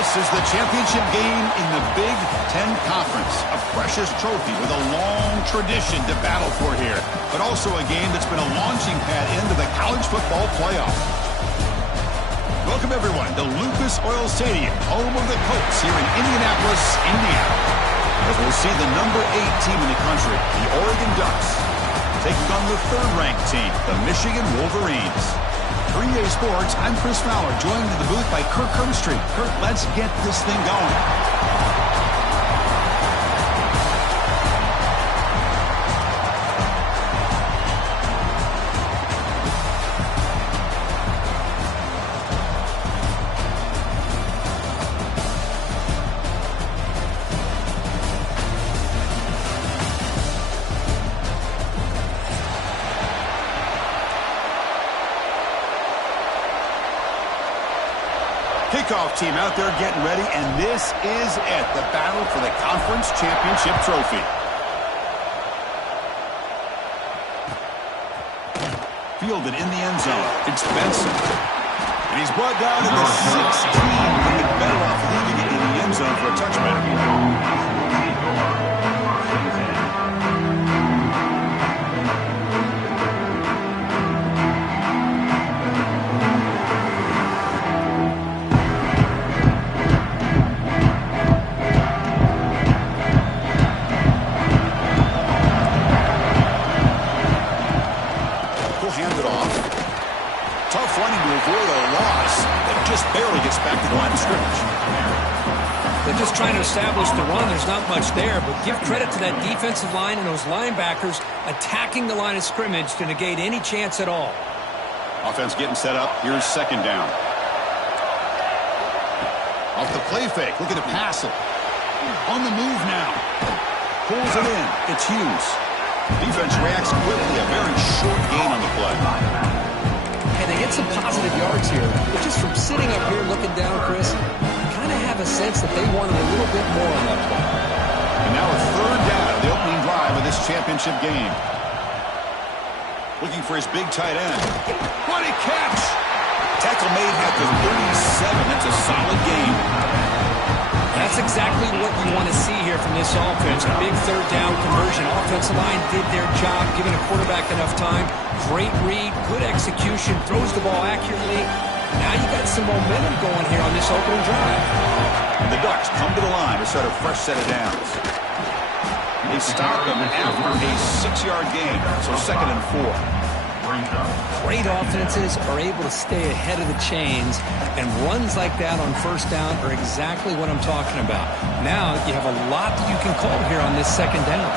This is the championship game in the Big Ten Conference. A precious trophy with a long tradition to battle for here. But also a game that's been a launching pad into the college football playoff. Welcome, everyone, to Lucas Oil Stadium, home of the Colts here in Indianapolis, Indiana. As we'll see the number 8 team in the country, the Oregon Ducks, taking on the third-ranked team, the Michigan Wolverines. 3A Sports, I'm Chris Fowler, joined in the booth by Kirk Herbstreit. Kirk, let's get this thing going. Kickoff team out there getting ready, and this is it, the battle for the conference championship trophy. Fielded in the end zone. It's Benson. And he's brought down to the 16. He'd been better off leaving it in the end zone for a touchback. They're just trying to establish the run. There's not much there, but give credit to that defensive line and those linebackers attacking the line of scrimmage to negate any chance at all. Offense getting set up. Here's second down. Off the play fake, looking to pass it. On the move now. Pulls it in. It's Hughes. Defense reacts quickly. A very short gain on the play. And they get some positive yards here, but just from sitting up here looking down, Chris, I kind of have a sense that they wanted a little bit more on that play. And now a third down of the opening drive of this championship game. Looking for his big tight end. What a catch! Tackle made at the 37. That's a solid game. That's exactly what you want to see here from this offense. A big third down conversion. Offensive line did their job, giving a quarterback enough time. Great read, good execution, throws the ball accurately. Now you got some momentum going here on this opening drive. And the Ducks come to the line to start a fresh set of downs. They stop them after a 6-yard gain, so 2nd and 4. Great offenses are able to stay ahead of the chains, and runs like that on first down are exactly what I'm talking about. Now you have a lot that you can call here on this second down.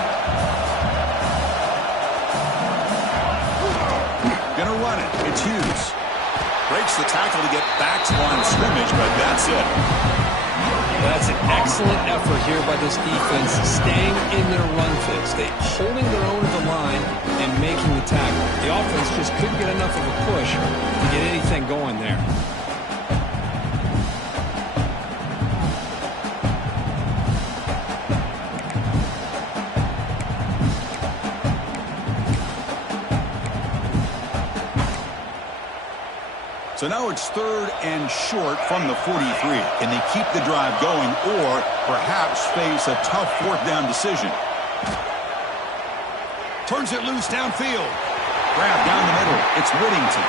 Gonna run it. It's Hughes. Breaks the tackle to get back to the line of scrimmage, but that's it. That's an excellent effort here by this defense, staying in their run fix. They holding their own at the line and making the tackle. The offense just couldn't get enough of a push to get anything going there. So now it's 3rd and short from the 43. Can they keep the drive going or perhaps face a tough 4th down decision? Turns it loose downfield. Grab down the middle. It's Whittington.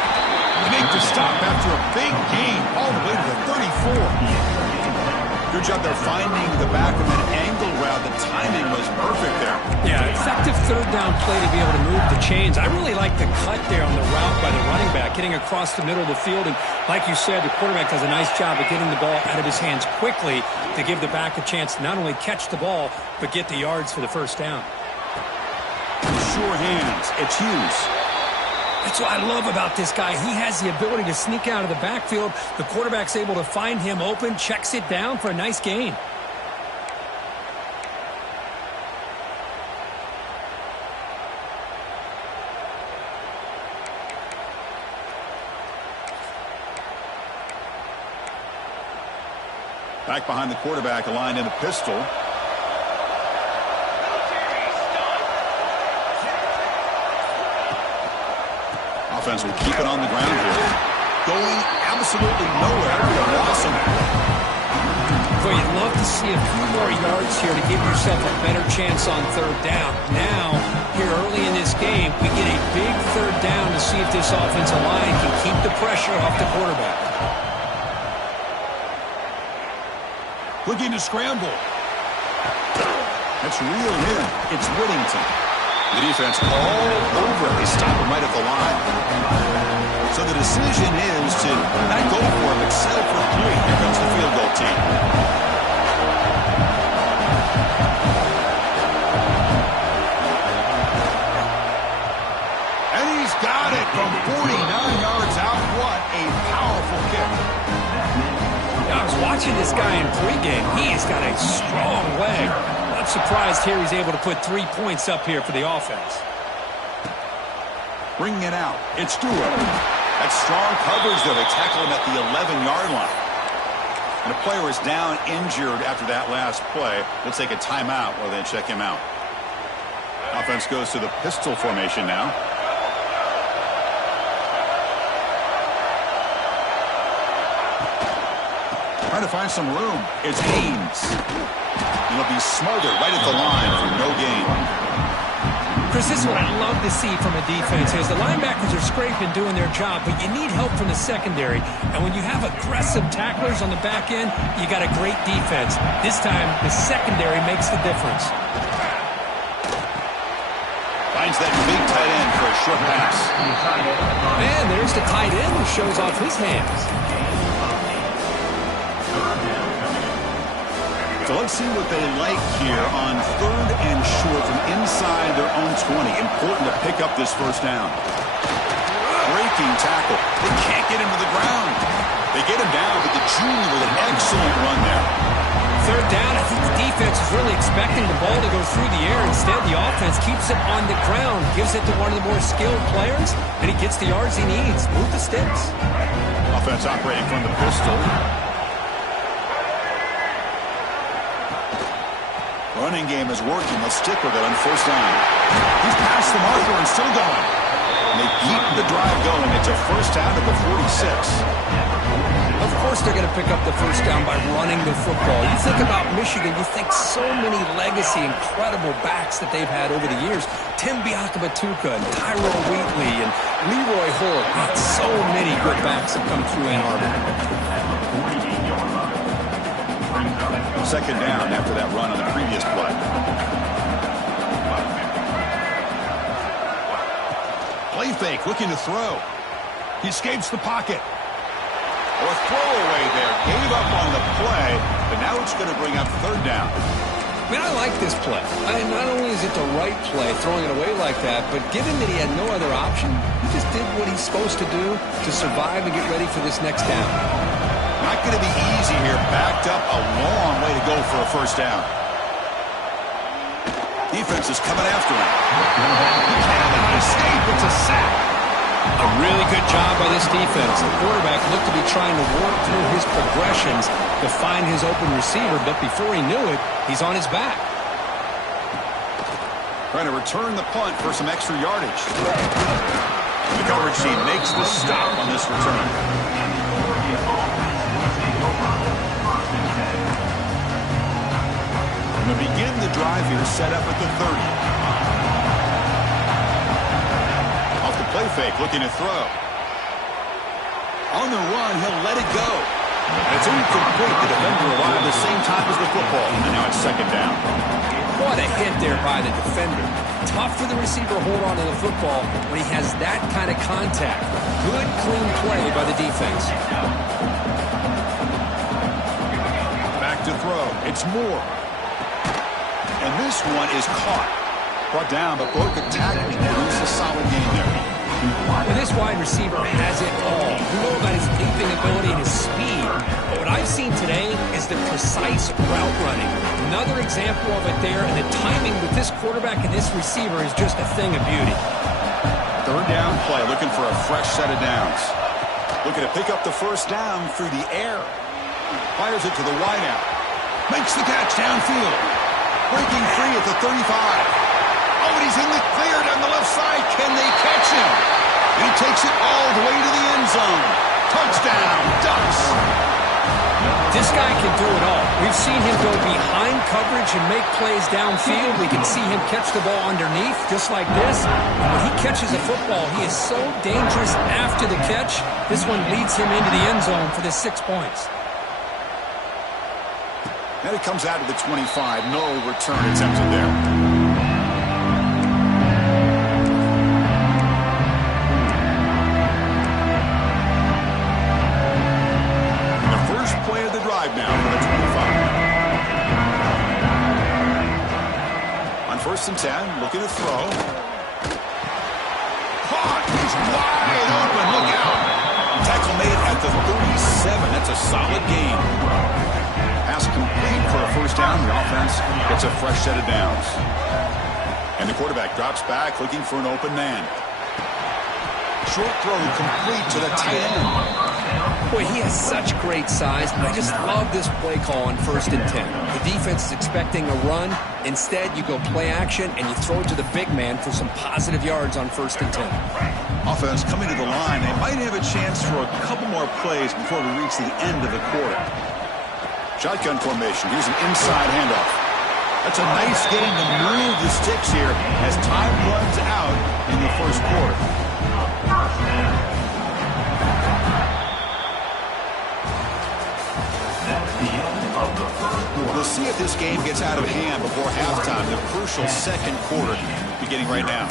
They make the stop after a big gain all the way to the 34. Good job there finding the back of an angle route. The timing was perfect there. Yeah, effective third down play to be able to move the chains. I really like the cut there on the route by the running back, getting across the middle of the field. And like you said, the quarterback does a nice job of getting the ball out of his hands quickly to give the back a chance to not only catch the ball, but get the yards for the first down. Sure hands. It's Hughes. That's what I love about this guy. He has the ability to sneak out of the backfield. The quarterback's able to find him open, checks it down for a nice gain. Back behind the quarterback, aligned in a pistol. Offense will keep it on the ground here. Going absolutely nowhere. A loss on that. Well, you'd love to see a few more yards here to give yourself a better chance on third down. Now, here early in this game, we get a big third down to see if this offensive line can keep the pressure off the quarterback. Looking to scramble. That's reeled in. It's Whittington. The defense all over. They stop him right at the line. So the decision is to not go for it, but settle for 3. Here comes the field goal team. And he's got it from 49 yards out. What a powerful kick. I was watching this guy in pregame. He's got a strong leg. I'm surprised here he's able to put 3 points up here for the offense. Bringing it out. It's Stewart. That's strong coverage, though. They tackle him at the 11-yard line. And the player is down injured after that last play. They'll take a timeout while they check him out. Offense goes to the pistol formation now. Trying to find some room. It's Haynes. And he'll be smothered right at the line for no gain. Chris, this is what I love to see from a defense is the linebackers are scraping, doing their job, but you need help from the secondary. And when you have aggressive tacklers on the back end, you got a great defense. This time, the secondary makes the difference. Finds that big tight end for a short pass. Man, there's the tight end who shows off his hands. So let's see what they like here on 3rd and short from inside their own 20. Important to pick up this first down. Breaking tackle. They can't get him to the ground. They get him down, but the junior with an excellent run there. 3rd down, I think the defense is really expecting the ball to go through the air. Instead, the offense keeps it on the ground, gives it to one of the more skilled players, and he gets the yards he needs. Move the sticks. Offense operating from the pistol. Running game is working. Let's stick with it on 1st down. He's past the marker and still going. And they keep the drive going. It's a 1st down at the 46. Of course they're going to pick up the 1st down by running the football. You think about Michigan, you think so many legacy, incredible backs that they've had over the years. Tim Biakabatuka and Tyrone Wheatley and Leroy Hoare. So many good backs have come through Ann Arbor. 2nd down after that run on the previous play. Play fake, looking to throw. He escapes the pocket. Or throwaway there. Gave up on the play, but now it's going to bring up 3rd down. I mean, I like this play. Not only is it the right play, throwing it away like that, but given that he had no other option, he just did what he's supposed to do to survive and get ready for this next down. Not going to be easy here. Backed up a long way to go for a 1st down. Defense is coming after him. He cannot escape. It's a sack. A really good job by this defense. The quarterback looked to be trying to work through his progressions to find his open receiver, but before he knew it, he's on his back. Trying to return the punt for some extra yardage. The coverage team makes the stop on this return. And to begin the drive here, set up at the 30. Play fake, looking to throw. On the run, he'll let it go. And it's incomplete. The defender arrived at the same time as the football. And now it's 2nd down. What a hit there by the defender. Tough for the receiver to hold on to the football when he has that kind of contact. Good, clean play by the defense. Back to throw. It's Moore. And this one is caught. Brought down, but broke the tackle. Produced a solid game there. And this wide receiver has it all. You know about his leaping ability and his speed. But what I've seen today is the precise route running. Another example of it there, and the timing with this quarterback and this receiver is just a thing of beauty. 3rd down play, looking for a fresh set of downs. Looking to pick up the 1st down through the air. Fires it to the wideout. Makes the catch downfield. Breaking free at the 35. Oh, and he's in the clear down the left side. Can they catch him? And he takes it all the way to the end zone. Touchdown, Ducks. This guy can do it all. We've seen him go behind coverage and make plays downfield. We can see him catch the ball underneath, just like this. And when he catches a football, he is so dangerous after the catch. This one leads him into the end zone for the 6 points. And it comes out to the 25. No return attempted there. Play of the drive now for the 25. On 1st and 10, looking to throw. Caught! He's wide open. Look out! Tackle made at the 37. That's a solid gain. Pass complete for a 1st down. The offense gets a fresh set of downs. And the quarterback drops back looking for an open man. Short throw complete to the tight end. Boy, he has such great size. I just love this play call on 1st and 10. The defense is expecting a run. Instead, you go play action, and you throw it to the big man for some positive yards on 1st and 10. Offense coming to the line. They might have a chance for a couple more plays before we reach the end of the quarter. Shotgun formation. Here's an inside handoff. That's a nice game to move the sticks here as time runs out in the 1st quarter. We'll see if this game gets out of hand before halftime. The crucial 2nd quarter beginning right now.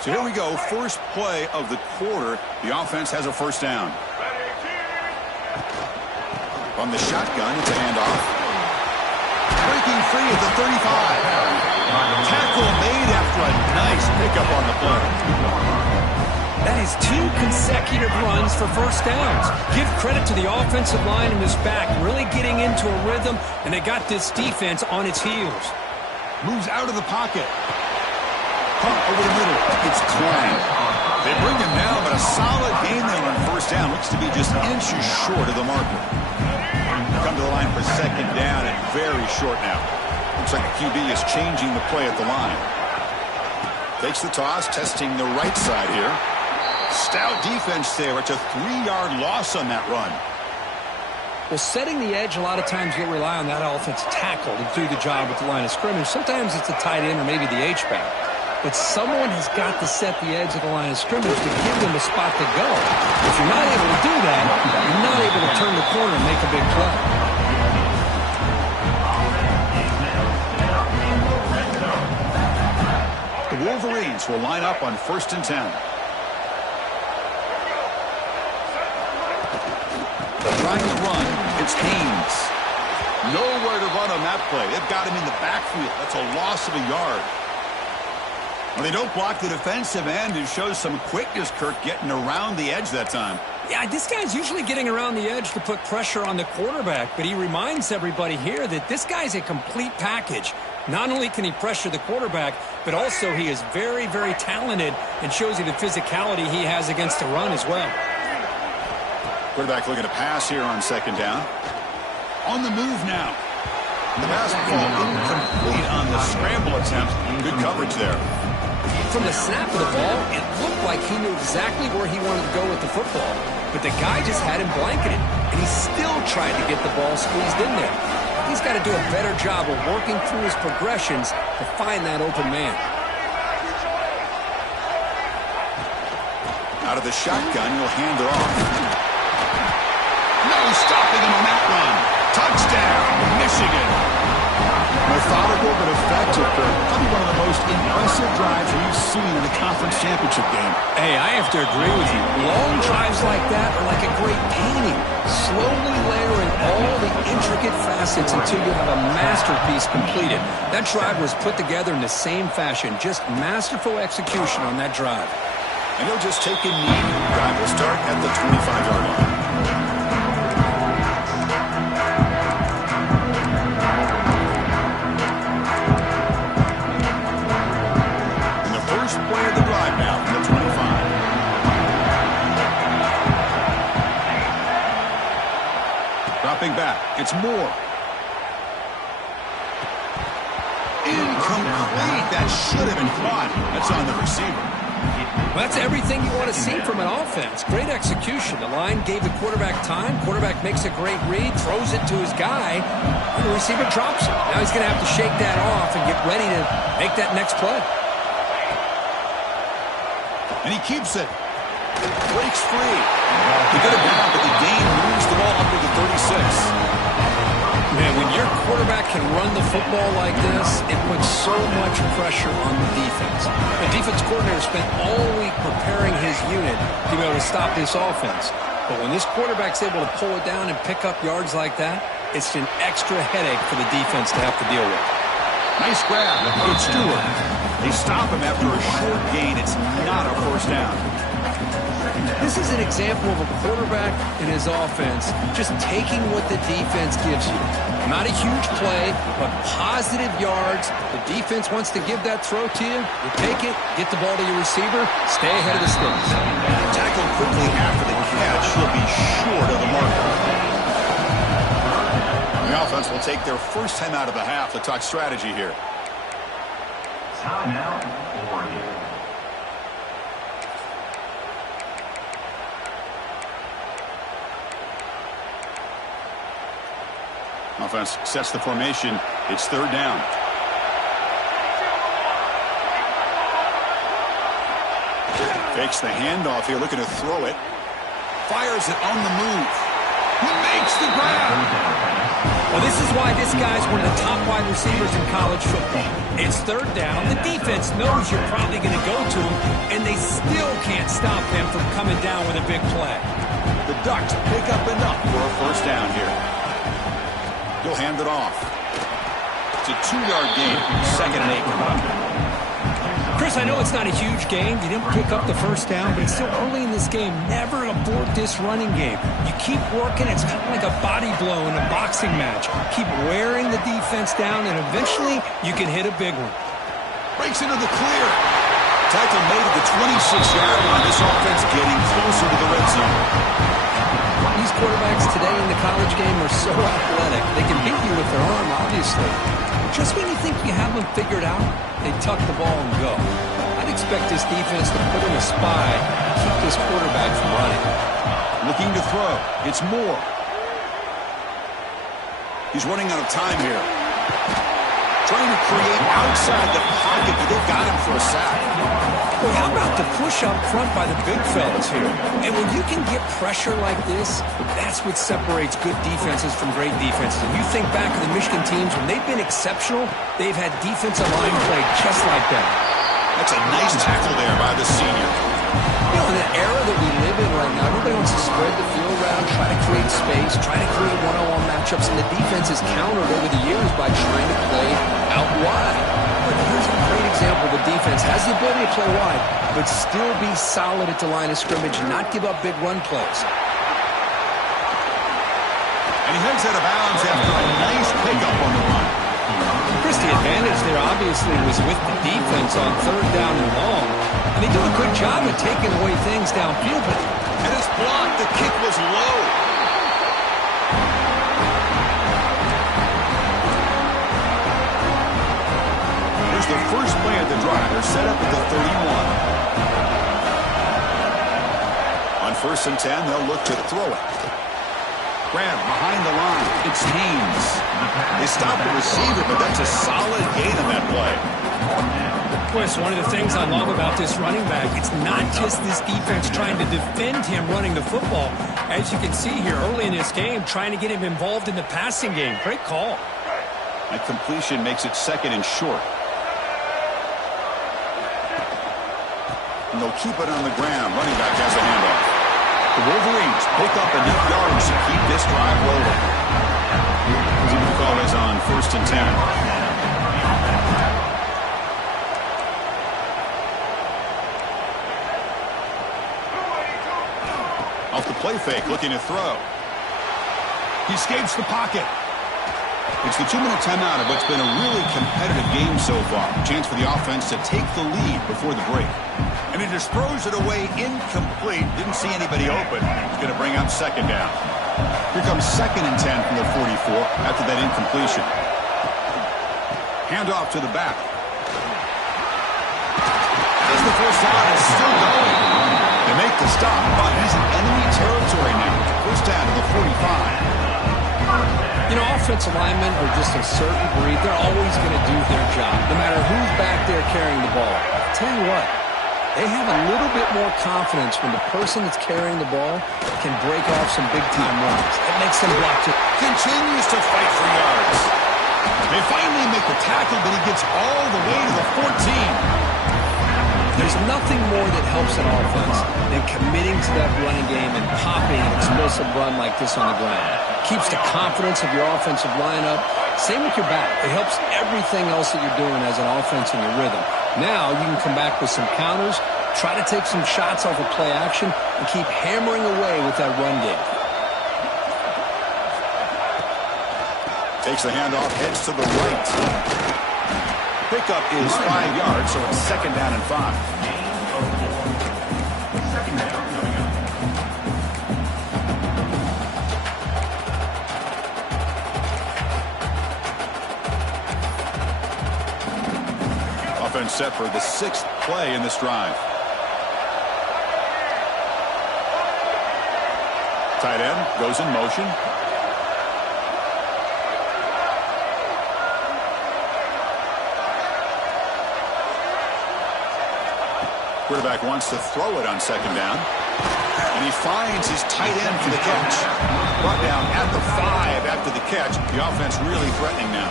So here we go. First play of the quarter. The offense has a 1st down. From the shotgun, it's a handoff. Breaking free at the 35. Tackle made after a nice pickup on the play. That is 2 consecutive runs for 1st downs. Give credit to the offensive line in this back, really getting into a rhythm, and they got this defense on its heels. Moves out of the pocket. Pump over the middle. It's Klein. They bring him down, but a solid gain there on 1st down. Looks to be just inches short of the marker. Come to the line for 2nd down and very short now. Looks like the QB is changing the play at the line. Takes the toss, testing the right side here. Stout defense there. It's a 3-yard loss on that run. Well, setting the edge, a lot of times you'll rely on that offensive tackle to do the job at the line of scrimmage. Sometimes it's a tight end or maybe the H-back. But someone has got to set the edge of the line of scrimmage to give them a spot to go. If you're not able to do that, you're not able to turn the corner and make a big play. The Wolverines will line up on 1st and 10. Trying to run, it's Haynes. Nowhere to run on that play. They've got him in the backfield. That's a loss of a yard. Well, they don't block the defensive end. It shows some quickness, Kirk, getting around the edge that time. Yeah, this guy's usually getting around the edge to put pressure on the quarterback, but he reminds everybody here that this guy's a complete package. Not only can he pressure the quarterback, but also he is very, very talented and shows you the physicality he has against the run as well. Quarterback looking to pass here on 2nd down. On the move now. The pass ball incomplete on the scramble attempt. Good coverage there. From the snap of the ball, it looked like he knew exactly where he wanted to go with the football. But the guy just had him blanketed, and he still tried to get the ball squeezed in there. He's got to do a better job of working through his progressions to find that open man. Out of the shotgun, he'll hand it off. No stopping him on that run. Touchdown, Michigan. Methodical but effective. Probably one of the most impressive drives we've seen in a conference championship game. Hey, I have to agree with you. Long drives like that are like a great painting. Slowly layering all the intricate facets until you have a masterpiece completed. That drive was put together in the same fashion. Just masterful execution on that drive. And he'll just take a knee. Drive will start at the 25-yard line. Play of the drive now from the 25. Dropping back. It's Moore. Incomplete. That should have been caught. That's on the receiver. That's everything you want to see from an offense. Great execution. The line gave the quarterback time. Quarterback makes a great read, throws it to his guy, and the receiver drops it. Now he's going to have to shake that off and get ready to make that next play. And he keeps it. Breaks free. He got it down, but the gain moves the ball up to the 36. Man, when your quarterback can run the football like this, it puts so much pressure on the defense. The defense coordinator spent all week preparing his unit to be able to stop this offense. But when this quarterback's able to pull it down and pick up yards like that, it's an extra headache for the defense to have to deal with. Nice grab. It's Stewart. They stop him after a short gain. It's not a first down. This is an example of a quarterback and his offense just taking what the defense gives you. Not a huge play, but positive yards. The defense wants to give that throw to you. You take it, get the ball to your receiver, stay ahead of the sticks. Tackled quickly after the catch. He'll be short of the marker. The offense will take their first time out of the half to talk strategy here. Timeout, Oregon. Offense sets the formation. It's third down. Fakes the handoff here, looking to throw it. Fires it on the move. He makes the grab. Well, this is why this guy's one of the top wide receivers in college football. It's third down. The defense knows you're probably going to go to him, and they still can't stop him from coming down with a big play. The Ducks pick up enough for a first down here. He'll hand it off. It's a 2-yard gain. 2nd and 8 coming up. Chris, I know it's not a huge game. You didn't pick up the first down, but it's still early in this game. Never abort this running game. You keep working. It's kind of like a body blow in a boxing match. Keep wearing the defense down, and eventually you can hit a big one. Breaks into the clear. Tackle made at the 26-yard line. This offense getting closer to the red zone. These quarterbacks today in the college game are so athletic. They can beat you with their arm, obviously. Just when you think you have them figured out, they tuck the ball and go. I'd expect this defense to put in a spy and keep this quarterback from running. Looking to throw. It's Moore. He's running out of time here. Trying to create outside the pocket, but they've got him for a sack. Well, how about the push up front by the big fellas here? And when you can get pressure like this, that's what separates good defenses from great defenses. And you think back to the Michigan teams, when they've been exceptional, they've had defensive line play just like that. That's a nice tackle there by the senior. You know, in the era that we live in right now, everybody wants to spread the field around, try to create space, try to create one-on-one matchups, and the defense is countered over the years by trying to play out wide. But here's a great example. The defense has the ability to play wide, but still be solid at the line of scrimmage and not give up big run plays. And he heads out of bounds after a nice pickup on the run. Chris, the advantage there obviously was with the defense on third down and long. And they do a good job of taking away things downfield. And it's blocked. The kick was low. Here's the first play of the drive. They're set up at the 31. On 1st and 10, they'll look to throw it. Grab behind the line. It's Haynes. They stop the receiver, but that's a solid gain on that play. Chris, one of the things I love about this running back, it's not just this defense trying to defend him running the football. As you can see here early in this game, trying to get him involved in the passing game. Great call. That completion makes it 2nd and short. And they'll keep it on the ground. Running back has a handoff. The Wolverines pick up enough yards to keep this drive rolling. The call is on 1st and 10. Off the play fake, looking to throw. He escapes the pocket. It's the 2-minute timeout of what's been a really competitive game so far. Chance for the offense to take the lead before the break. And he just throws it away incomplete. Didn't see anybody open. He's going to bring up 2nd down. Here comes 2nd and 10 from the 44 after that incompletion. Handoff to the back. As the first down. It's still going. They make the stop, but he's in enemy territory now. First down to the 45. You know, offensive linemen are just a certain breed. They're always going to do their job, no matter who's back there carrying the ball. I'll tell you what, they have a little bit more confidence when the person that's carrying the ball can break off some big-time runs. It makes them block too. Continues to fight for yards. They finally make the tackle, but he gets all the way to the 14. There's nothing more that helps an offense than committing to that running game and popping an explosive run like this on the ground. Keeps the confidence of your offensive lineup. Same with your back. It helps everything else that you're doing as an offense in your rhythm. Now you can come back with some counters, try to take some shots off of play action, and keep hammering away with that run game. Takes the handoff, heads to the right. Pickup is 5 yards, so it's second down and 5. Offense set for the 6th play in this drive. Tight end goes in motion. Quarterback wants to throw it on second down. And he finds his tight end for the catch. Brought down at the 5 after the catch. The offense really threatening now.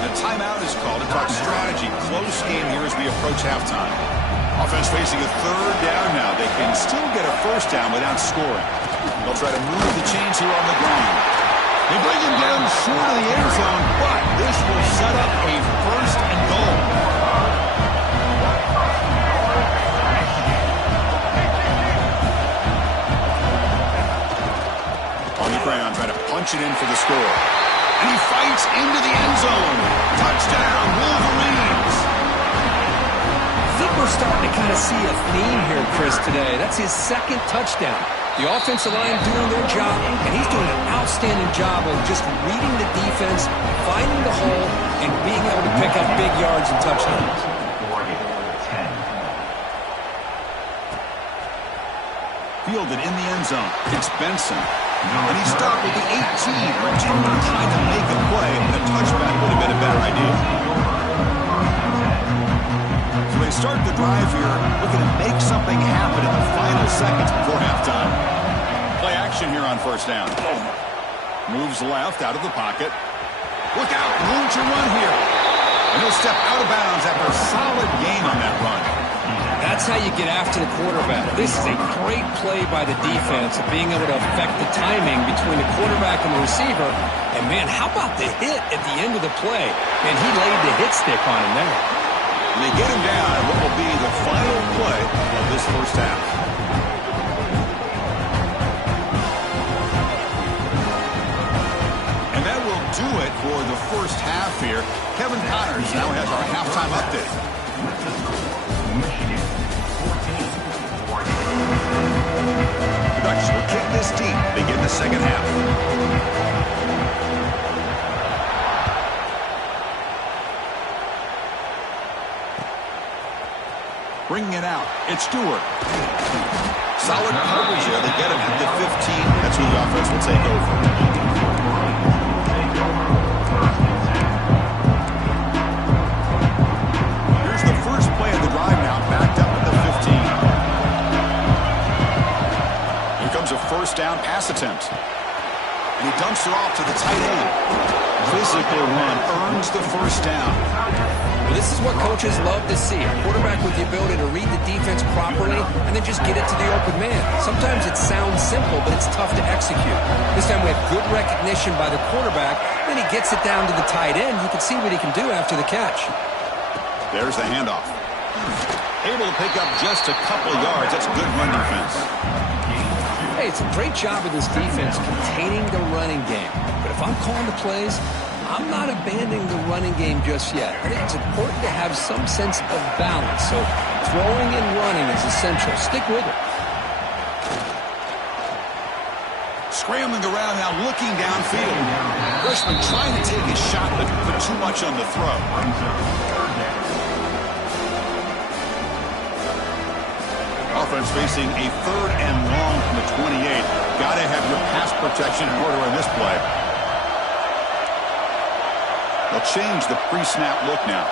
The timeout is called to talk strategy. Close game here as we approach halftime. Offense facing a third down now. They can still get a first down without scoring. They'll try to move the chains here on the ground. They bring him down short of the end zone, but this will set up a first and goal. Ground, trying to punch it in for the score. And he fights into the end zone. Touchdown, Wolverines. I think we're starting to kind of see a theme here, Chris, today. That's his second touchdown. The offensive line doing their job, and he's doing an outstanding job of just reading the defense, finding the hole, and being able to pick up big yards and touchdowns. Fielded in the end zone. It's Benson. And he stopped with the 18. Returner trying to make a play, and a touchback would have been a better idea. So they start the drive here, looking to make something happen in the final seconds before halftime. Play action here on first down. Moves left out of the pocket. Look out, room to run here. And he'll step out of bounds after a solid gain on that run. That's how you get after the quarterback. This is a great play by the defense of being able to affect the timing between the quarterback and the receiver. And, man, how about the hit at the end of the play? Man, he laid the hit stick on him there. And they get him down at what will be the final play of this first half. And that will do it for the first half here. Kevin Connors now has our halftime update. Ducks will kick this deep, begin the second half. Bringing it out, it's Stewart. Solid coverage there. They get him at the 15. That's who the offense will take over. Here's the first play of the drive now, backed up at the 15. Here comes a first down pass attempt. And he dumps it off to the tight end. Physical run earns the first down. Well, this is what coaches love to see. A quarterback with the ability to read the defense properly and then just get it to the open man. Sometimes it sounds simple, but it's tough to execute. This time we have good recognition by the quarterback. Then he gets it down to the tight end. You can see what he can do after the catch. There's the handoff. Able to pick up just a couple yards. That's good run defense. Hey, it's a great job of this defense containing the running game. But if I'm calling the plays, I'm not abandoning the running game just yet. I think it's important to have some sense of balance. So throwing and running is essential. Stick with it. Scrambling around now, looking downfield. Freshman trying to take his shot, but put too much on the throw. offense facing a 3rd and long from the 28. Got to have your pass protection in order in this play. They'll change the pre-snap look now.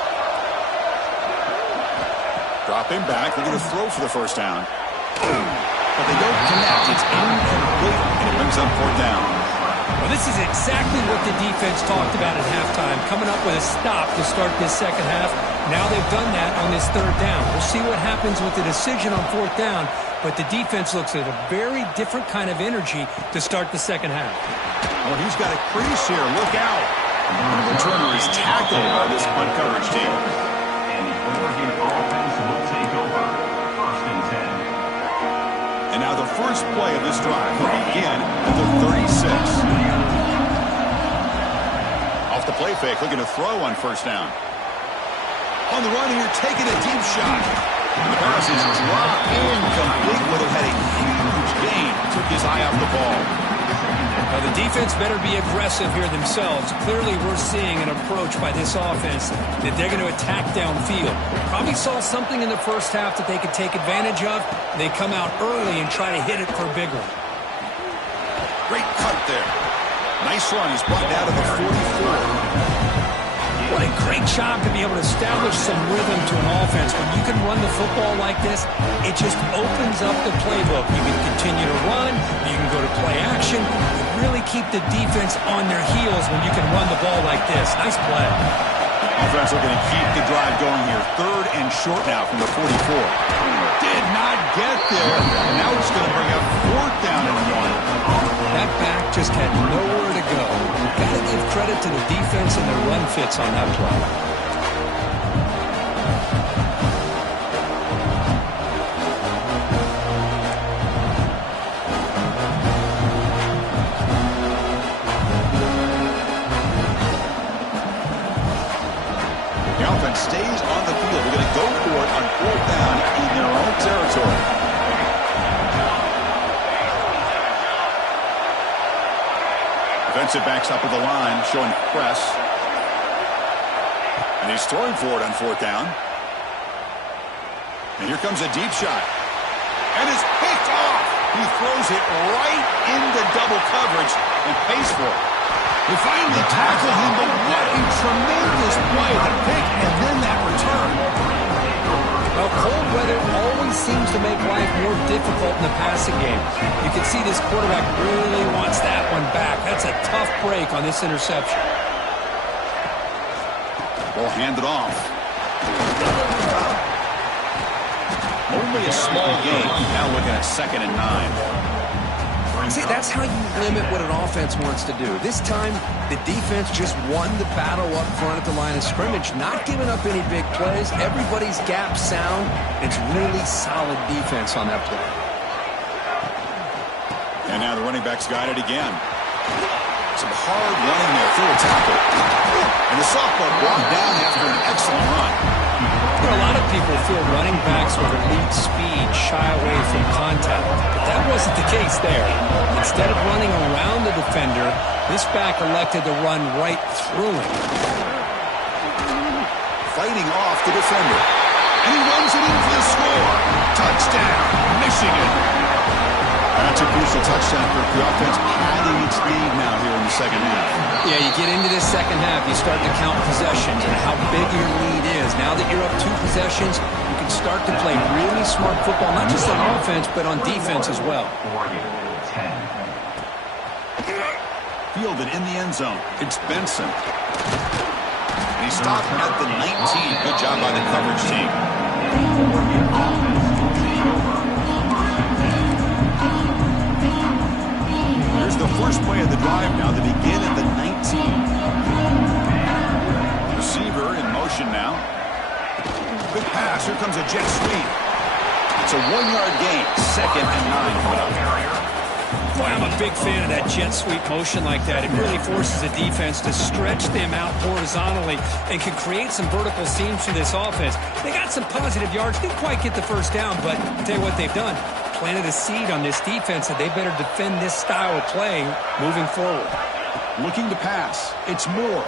Dropping back, they're going to throw for the first down. But they don't connect. It's incomplete, and it brings up 4th down. Well, this is exactly what the defense talked about at halftime, coming up with a stop to start this second half. Now they've done that on this 3rd down. We'll see what happens with the decision on 4th down, but the defense looks at a very different kind of energy to start the second half. Oh, he's got a crease here. Look out. The returner is tackled by this punt coverage team. And the Oregon offense will take over. 1st and 10. And now the first play of this drive will begin at the 36. Off the play fake, looking to throw on 1st down. On the run here, taking a deep shot. And the pass is dropped incomplete. Would have had a huge gain. Took his eye off the ball. Now the defense better be aggressive here themselves. Clearly we're seeing an approach by this offense that they're going to attack downfield. Probably saw something in the first half that they could take advantage of. They come out early and try to hit it for a big one. Great cut there. Nice run. He's brought down to the 44. What a great job to be able to establish some rhythm to an offense. When you can run the football like this, it just opens up the playbook. You can continue to run. You can go to play action. You really keep the defense on their heels when you can run the ball like this. Nice play. Offense looking to keep the drive going here. 3rd and short now from the 44. Did not get there. And now it's going to bring up 4th down and 1. That back just had nowhere to go. Got to give credit to the defense and their run fits on that play. The offense stays on the field. They're going to go for it on 4th down in their own territory. Defensive backs up at the line, showing press. And he's throwing for it on 4th down. And here comes a deep shot. And it's picked off. He throws it right into double coverage and pays for it. They finally tackle him, but what a tremendous play. The pick and then that return. Well, cold weather always seems to make life more difficult in the passing game. You can see this quarterback really wants that one back. That's a tough break on this interception. Ball handed off. Only a small gain. Now looking at 2nd and 9. See, that's how you limit what an offense wants to do. This time, the defense just won the battle up front at the line of scrimmage, not giving up any big plays. Everybody's gap sound. It's really solid defense on that play. And now the running back's got it again. Some hard running there through a tackle. And the sophomore brought down after an excellent run. You know, a lot of people feel running backs with elite speed shy away from contact, but that wasn't the case there. Instead of running around the defender, this back elected to run right through him. Fighting off the defender. And he runs it in for the score. Touchdown, Michigan. That's a crucial touchdown for the offense, padding its lead now here in the second half. Yeah, you get into this second half, you start to count possessions and how big your lead is. Now that you're up 2 possessions, you can start to play really smart football, not just on offense, but on defense as well. Fielded in the end zone. It's Benson. And he stopped at the 19. Good job by the coverage team. Here's the first play of the drive now. They begin at the 19. Receiver in motion now. Good pass. Here comes a jet sweep. It's a 1-yard gain. 2nd and 9 coming up. Boy, I'm a big fan of that jet sweep motion like that. It really forces a defense to stretch them out horizontally and can create some vertical seams for this offense. They got some positive yards. Didn't quite get the first down, but I'll tell you what they've done. Planted a seed on this defense that they better defend this style of play moving forward. Looking to pass. It's Moore.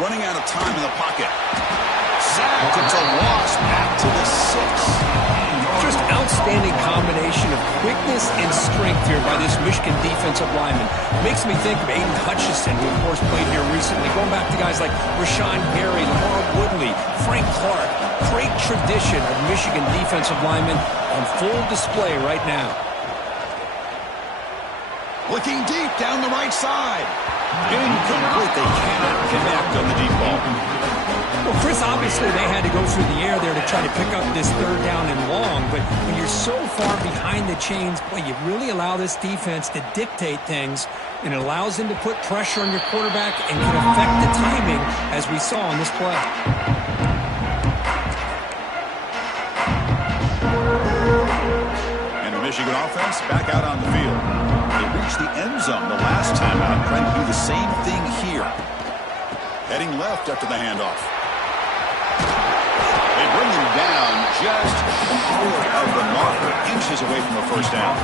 Running out of time in the pocket. Sacked. It's a loss back to the 6. Just outstanding combination of quickness and strength here by this Michigan defensive lineman. Makes me think of Aiden Hutchinson, who of course played here recently. Going back to guys like Rashawn Gary, Lamar Woodley, Frank Clark. Great tradition of Michigan defensive linemen on full display right now. Looking deep down the right side. Incomplete. They cannot connect on the deep ball. Well, Chris, obviously they had to go through the air there to try to pick up this third down and long, but when you're so far behind the chains, boy, you really allow this defense to dictate things, and it allows them to put pressure on your quarterback and can affect the timing, as we saw on this play. And the Michigan offense back out on the field. They reached the end zone the last time out, trying to do the same thing here. Heading left after the handoff. They bring him down just short of the marker, inches away from a first down.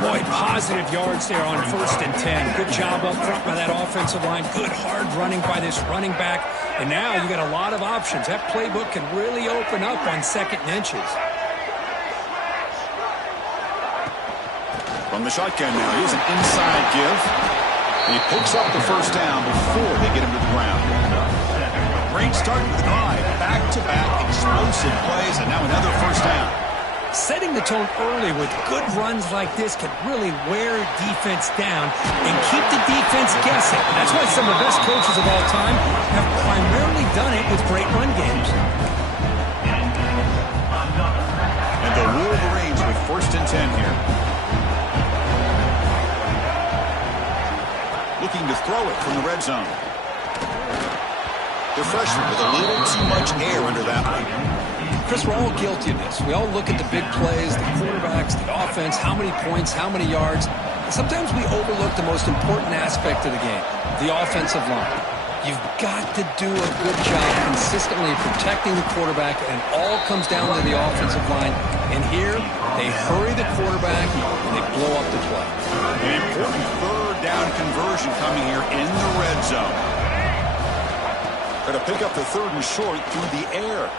Boy, positive yards there on 1st and 10. Good job up front by that offensive line. Good hard running by this running back. And now you got a lot of options. That playbook can really open up on 2nd and inches. From the shotgun now, here's an inside give. And he picks up the first down before they get him to the ground. Great start to the drive. Back-to-back explosive plays, and now another first down. Setting the tone early with good runs like this can really wear defense down and keep the defense guessing. That's why some of the best coaches of all time have primarily done it with great run games. And the Wolverines with 1st and 10 here. Looking to throw it from the red zone. The freshman with a little too much air under that one. Chris, we're all guilty of this. We all look at the big plays, the quarterbacks, the offense, how many points, how many yards. And sometimes we overlook the most important aspect of the game, the offensive line. You've got to do a good job consistently protecting the quarterback, and it all comes down to the offensive line. And here, they hurry the quarterback, and they blow up the play. An important third down conversion coming here in the red zone. Got to pick up the 3rd and short through the air.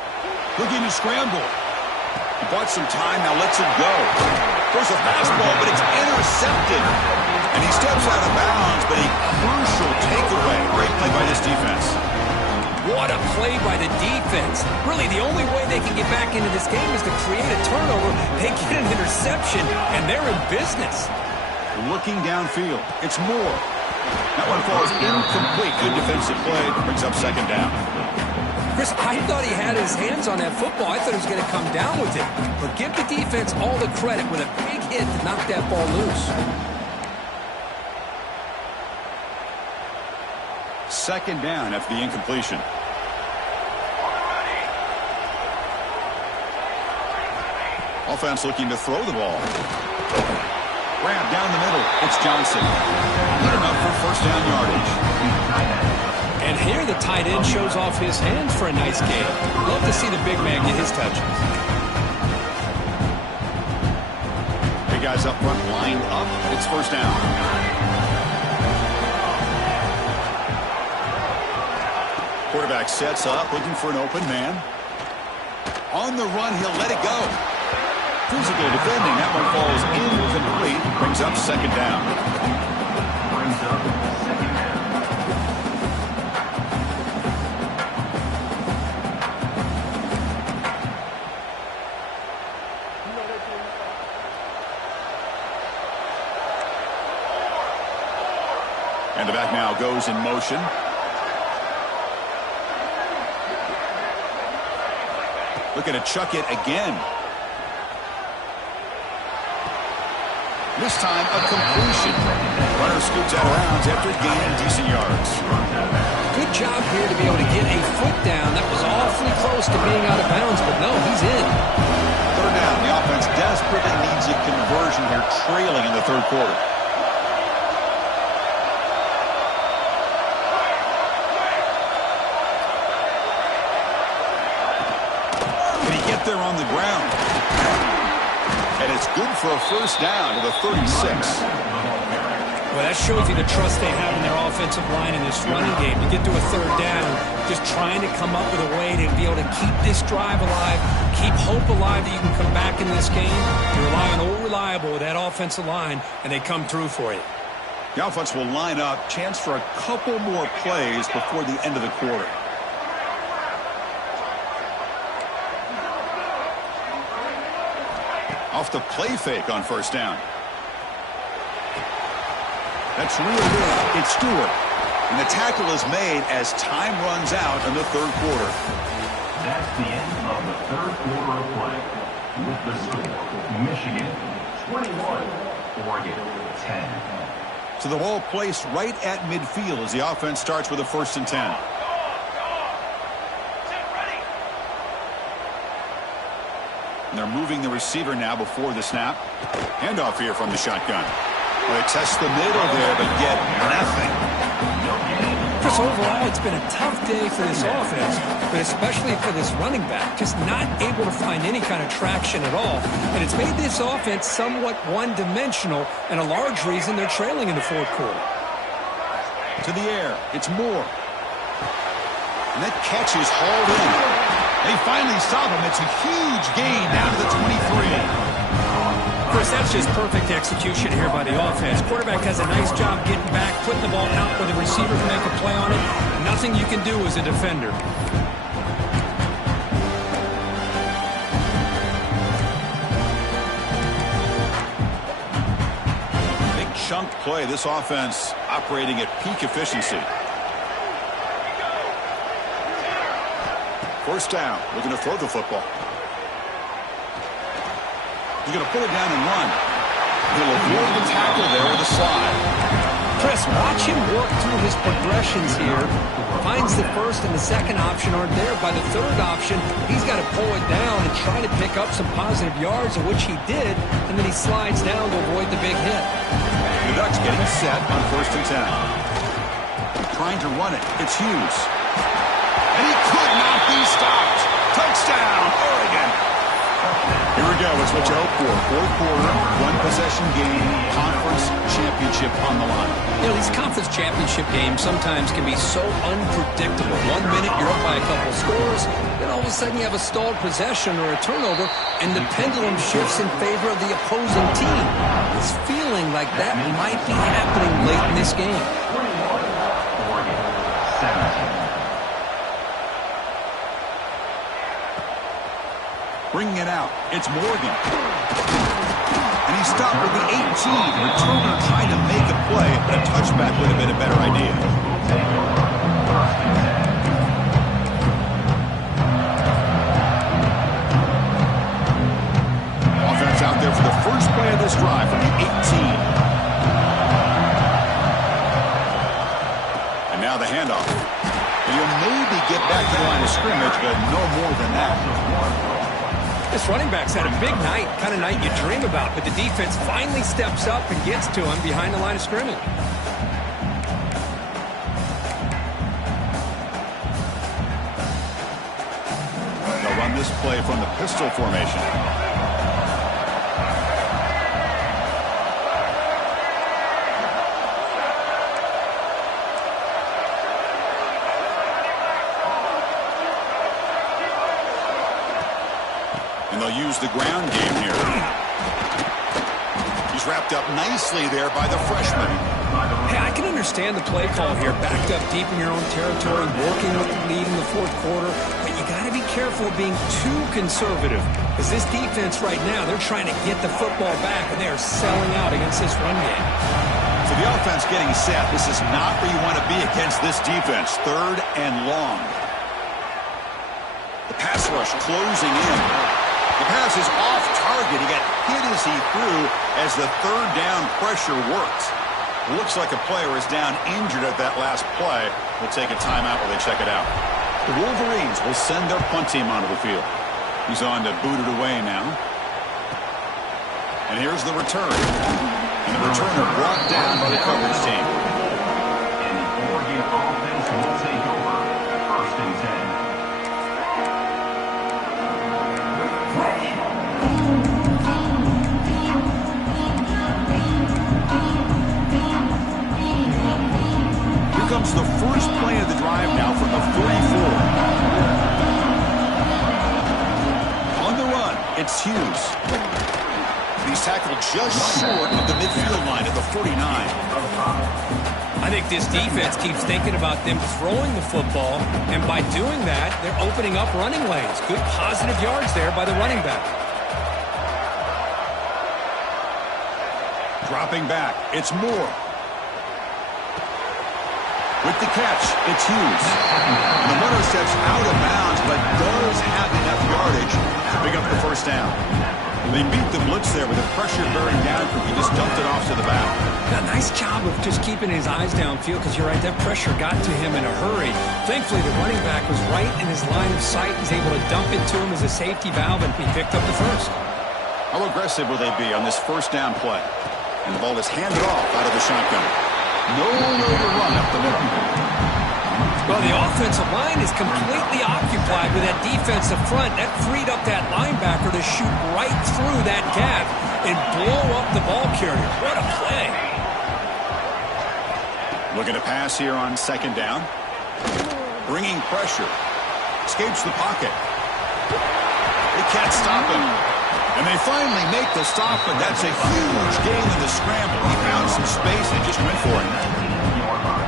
Looking to scramble. He bought some time, now lets it go. There's a fastball, but it's intercepted. And he steps out of bounds, but a crucial takeaway. Great play by this defense. What a play by the defense. Really, the only way they can get back into this game is to create a turnover. They get an interception, and they're in business. Looking downfield. It's Moore. That one falls incomplete. Good defensive play. Brings up 2nd down. Chris, I thought he had his hands on that football. I thought he was going to come down with it. But give the defense all the credit with a big hit to knock that ball loose. 2nd down after the incompletion. Offense looking to throw the ball. Grab down the middle. It's Johnson. Good enough for 1st down yardage. And here the tight end shows off his hands for a nice game. Love to see the big man get his touches. Big guys up front lined up. It's 1st down. Quarterback sets up, looking for an open man. On the run, he'll let it go. Physical defending. That one falls incomplete. Brings up 2nd down. And the back now goes in motion. Looking to chuck it again. This time a completion. Runner scoots out of bounds after gaining decent yards. Good job here to be able to get a foot down. That was awfully close to being out of bounds, but no, he's in. 3rd down. The offense desperately needs a conversion here, trailing in the 3rd quarter. Can he get there on the ground? And it's good for a 1st down to the 36. Well, that shows you the trust they have in their offensive line in this running game. You get to a third down, just trying to come up with a way to be able to keep this drive alive, keep hope alive that you can come back in this game. You rely on old reliable with that offensive line, and they come through for you. The offense will line up. Chance for a couple more plays before the end of the quarter. Off the play fake on first down. That's real good. It's Stewart. And the tackle is made as time runs out in the third quarter. That's the end of the third quarter of play. With the score, Michigan 21, Oregon 10. So the ball placed right at midfield as the offense starts with a 1st and 10. And they're moving the receiver now before the snap. Handoff here from the shotgun. Well, they test the middle there, but get nothing. Chris, overall, it's been a tough day for this offense, but especially for this running back. Just not able to find any kind of traction at all. And it's made this offense somewhat one-dimensional, and a large reason they're trailing in the fourth quarter. To the air. It's Moore. And that catch is hauled in. They finally stop him. It's a huge gain down to the 23. Chris, that's just perfect execution here by the offense. Quarterback has a nice job getting back, putting the ball out where the receiver can make a play on it. Nothing you can do as a defender. Big chunk play. This offense operating at peak efficiency. First down. Looking to throw the football. He's going to pull it down and run. He'll avoid the tackle there with a slide. Chris, watch him work through his progressions here. Finds the first and the second option aren't there. By the third option, he's got to pull it down and try to pick up some positive yards, of which he did, and then he slides down to avoid the big hit. The Ducks getting set on 1st and 10. Trying to run it. It's Hughes. And he could not be stopped. Touchdown, Oregon. Here we go. It's what you hope for. Fourth quarter, one-possession game, conference championship on the line. You know, these conference championship games sometimes can be so unpredictable. 1 minute you're up by a couple scores, then all of a sudden you have a stalled possession or a turnover, and the pendulum shifts in favor of the opposing team. It's feeling like that might be happening late in this game. 21, Oregon 17. Bringing it out. It's Morgan. And he's stopped with the 18. Returner trying to make a play, but a touchback would have been a better idea. Offense out there for the first play of this drive from the 18. And now the handoff. And you'll maybe get back to the line of scrimmage, but no more than that. This running back's had a big night, kind of night you dream about, but the defense finally steps up and gets to him behind the line of scrimmage. They'll run this play from the pistol formation. They'll use the ground game here. He's wrapped up nicely there by the freshman. Hey, I can understand the play call here, backed up deep in your own territory, working with the lead in the fourth quarter, but you got to be careful of being too conservative, because this defense right now, they're trying to get the football back, and they are selling out against this run game. So the offense getting set. This is not where you want to be against this defense. 3rd and long. The pass rush closing in. The pass is off target. He got hit as he threw as the 3rd down pressure worked. Looks like a player is down injured at that last play. We'll take a timeout while they check it out. The Wolverines will send their punt team onto the field. He's on to boot it away now. And here's the return. And the returner brought down by the coverage team. And the Oregon offense will take over. 1st and 10. Hughes. He's tackled just short of the midfield line at the 49. I think this defense keeps thinking about them throwing the football, and by doing that, they're opening up running lanes. Good positive yards there by the running back. Dropping back, it's Moore. With the catch, it's Hughes. And the runner steps out of bounds, but does have enough yardage to pick up the first down. They beat the blitz there with the pressure bearing down from he just dumped it off to the bow. Yeah, nice job of just keeping his eyes downfield, because you're right, that pressure got to him in a hurry. Thankfully, the running back was right in his line of sight. He's able to dump it to him as a safety valve, and he picked up the first. How aggressive will they be on this first down play? And the ball is handed off out of the shotgun. No way to run up the middle. Well, the offensive line is completely occupied with that defensive front. That freed up that linebacker to shoot right through that gap and blow up the ball carrier. What a play. Looking to pass here on second down. Bringing pressure. Escapes the pocket. They can't stop him. And they finally make the stop, but that's a huge gain in the scramble. He found some space and just went for it.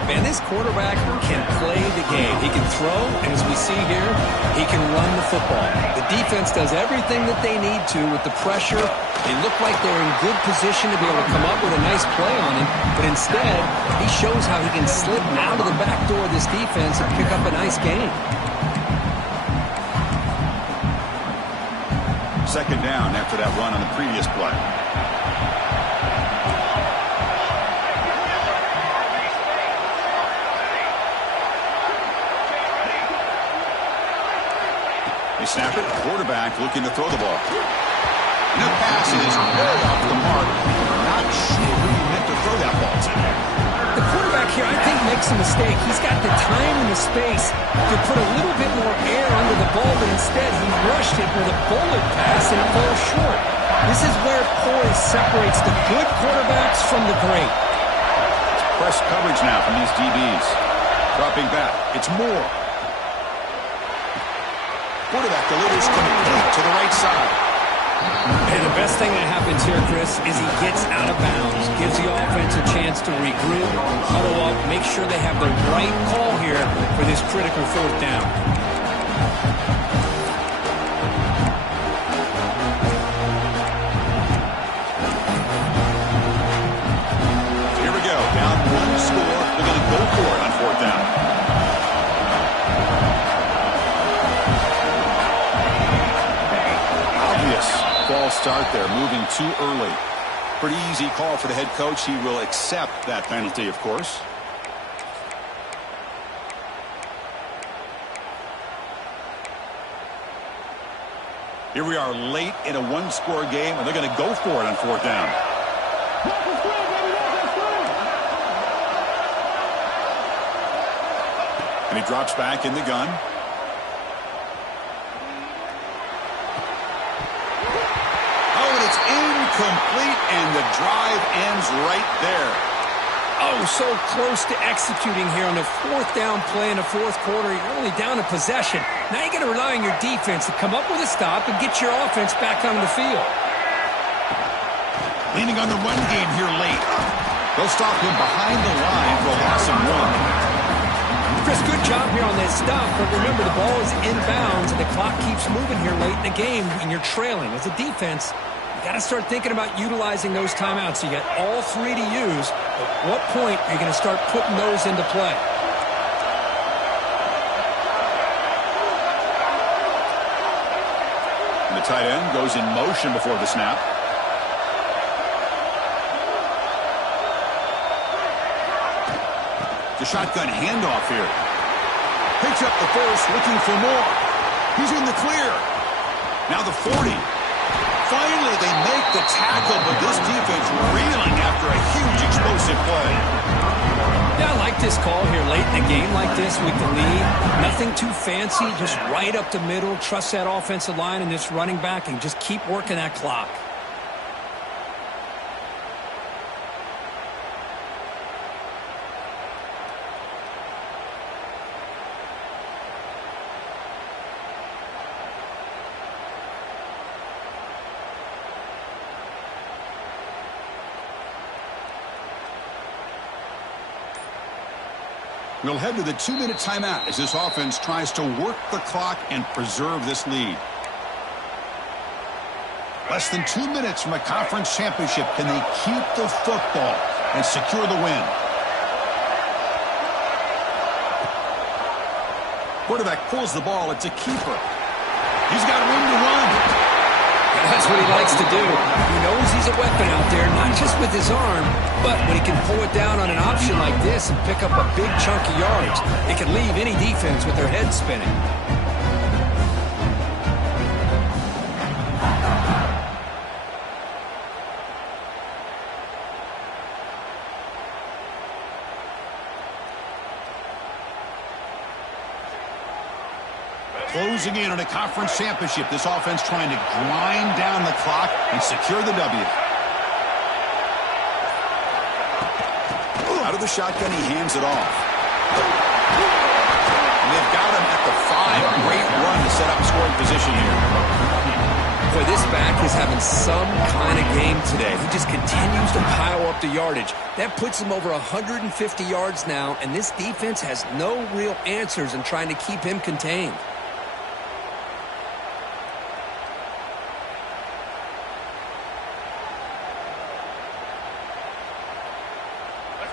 Man, this quarterback can play the game. He can throw, and as we see here, he can run the football. The defense does everything that they need to with the pressure. They look like they're in good position to be able to come up with a nice play on him, but instead, he shows how he can slip out of the back door of this defense and pick up a nice gain. Second down after that run on the previous play. They snap it. Quarterback looking to throw the ball. And the pass is way off the mark. Not sure who he meant to throw that ball to. The quarterback here, I think, makes a mistake. He's got the time and the space to put a little bit more air under the ball, but instead he rushed it with a bullet pass and it fell short. This is where poise separates the good quarterbacks from the great. It's press coverage now from these DBs. Dropping back. It's Moore. Quarterback delivers complete to the right side. And the best thing that happens here, Chris, is he gets out of bounds, gives the offense a chance to regroup, huddle up, make sure they have the right call here for this critical fourth down. Here we go. Down one score. They're going to go for it on fourth down. False start there, moving too early. Pretty easy call for the head coach. He will accept that penalty, of course. Here we are late in a one-score game, and they're going to go for it on fourth down. And he drops back in the gun. Complete, and the drive ends right there. Oh, so close to executing here on the fourth down play in the fourth quarter. You're only down a possession. Now you got to rely on your defense to come up with a stop and get your offense back on the field. Leaning on the run game here late. They'll stop him behind the line for a loss of one. Chris, good job here on that stop, but remember the ball is inbounds and the clock keeps moving here late in the game and you're trailing. As a defense, you got to start thinking about utilizing those timeouts. You got all three to use. At what point are you going to start putting those into play? And the tight end goes in motion before the snap. The shotgun handoff here. Picks up the first, looking for more. He's in the clear. Now the 40. Finally, they make the tackle, but this defense reeling after a huge explosive play. Yeah, I like this call here late in the game like this with the lead. Nothing too fancy, just right up the middle. Trust that offensive line and this running back and just keep working that clock. We'll head to the 2-minute timeout as this offense tries to work the clock and preserve this lead. Less than 2 minutes from a conference championship. Can they keep the football and secure the win? Quarterback pulls the ball. It's a keeper. He's got room to run. That's what he likes to do. He knows he's a weapon out there, not just with his arm, but when he can pull it down on an option like this and pick up a big chunk of yards, it can leave any defense with their head spinning. Closing in on a conference championship, this offense trying to grind down the clock and secure the W. Out of the shotgun, he hands it off. And they've got him at the 5. Great run to set up scoring position here. Boy, this back is having some kind of game today. He just continues to pile up the yardage. That puts him over 150 yards now, and this defense has no real answers in trying to keep him contained.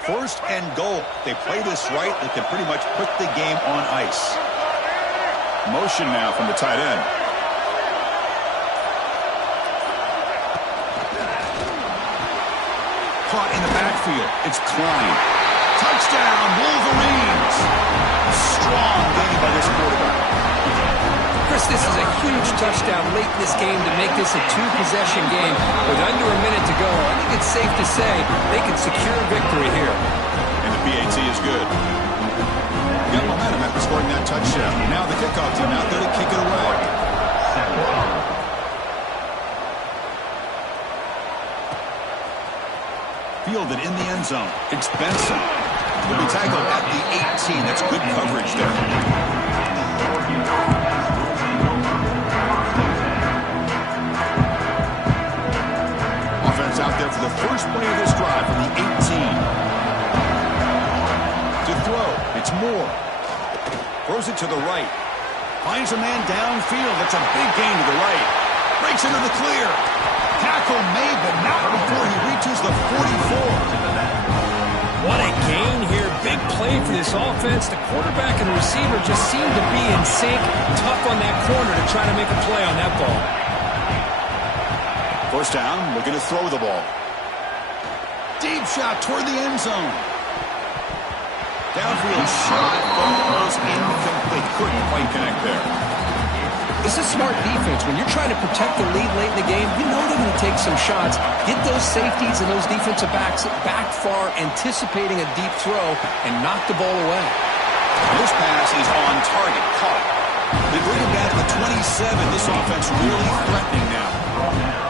First and goal. They play this right, they can pretty much put the game on ice. Motion now from the tight end. Caught in the backfield. It's Klein. Touchdown, Wolverines. Strong game by this quarterback. Chris, this is a huge touchdown late in this game to make this a 2-possession game with under a minute to go. I think it's safe to say they can secure victory here. And the PAT is good. Got momentum after scoring that touchdown. Now the kickoff team out there to kick it away. Fielded in the end zone. It's Benson. He'll be tackled at the 18. That's good coverage there. Offense out there for the first play of this drive from the 18. To throw, it's Moore. Throws it to the right. Finds a man downfield. That's a big gain to the right. Breaks into the clear. Tackle made, but not before he reaches the 44. What a gain here. Big play for this offense. The quarterback and receiver just seem to be in sync. Tough on that corner to try to make a play on that ball. First down, looking to throw the ball. Deep shot toward the end zone. Downfield shot, falls incomplete. Couldn't quite connect there. This is smart defense. When you're trying to protect the lead late in the game, you know they're going to take some shots, get those safeties and those defensive backs back far, anticipating a deep throw, and knock the ball away. This pass is on target, caught. They bring him down to the 27. This offense really threatening now.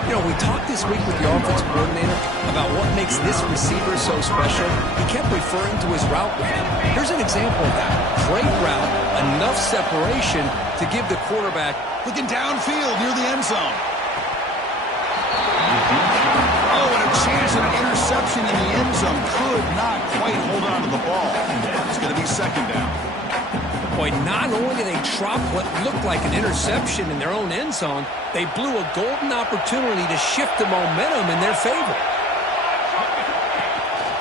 You know, we talked this week with the offensive coordinator about what makes this receiver so special. He kept referring to his route running. Here's an example of that. Great route, enough separation to give the quarterback looking downfield near the end zone. Oh, and a chance at an interception in the end zone. Could not quite hold on to the ball. It's going to be second down. Boy, not only did they drop what looked like an interception in their own end zone, they blew a golden opportunity to shift the momentum in their favor.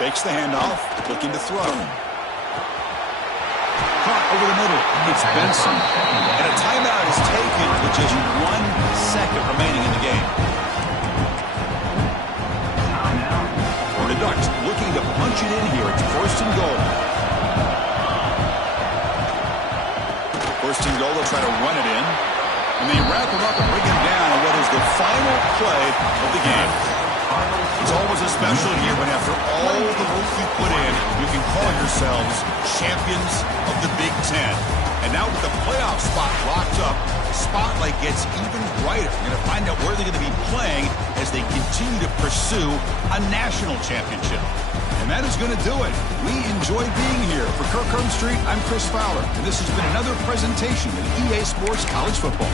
Fakes the handoff, looking to throw. Caught over the middle. It's Benson. And a timeout is taken with just 1 second remaining in the game. For the Ducks, looking to punch it in here. It's first and goal. First and goal, they'll try to run it in. And they wrap him up and bring him down on what is the final play of the game. It's always a special year when after all the work you put in, you can call yourselves champions of the Big Ten. And now with the playoff spot locked up, the spotlight gets even brighter. We're going to find out where they're going to be playing as they continue to pursue a national championship. And that is going to do it. We enjoyed being here. For Kirk Street, I'm Chris Fowler, and this has been another presentation of EA Sports College Football.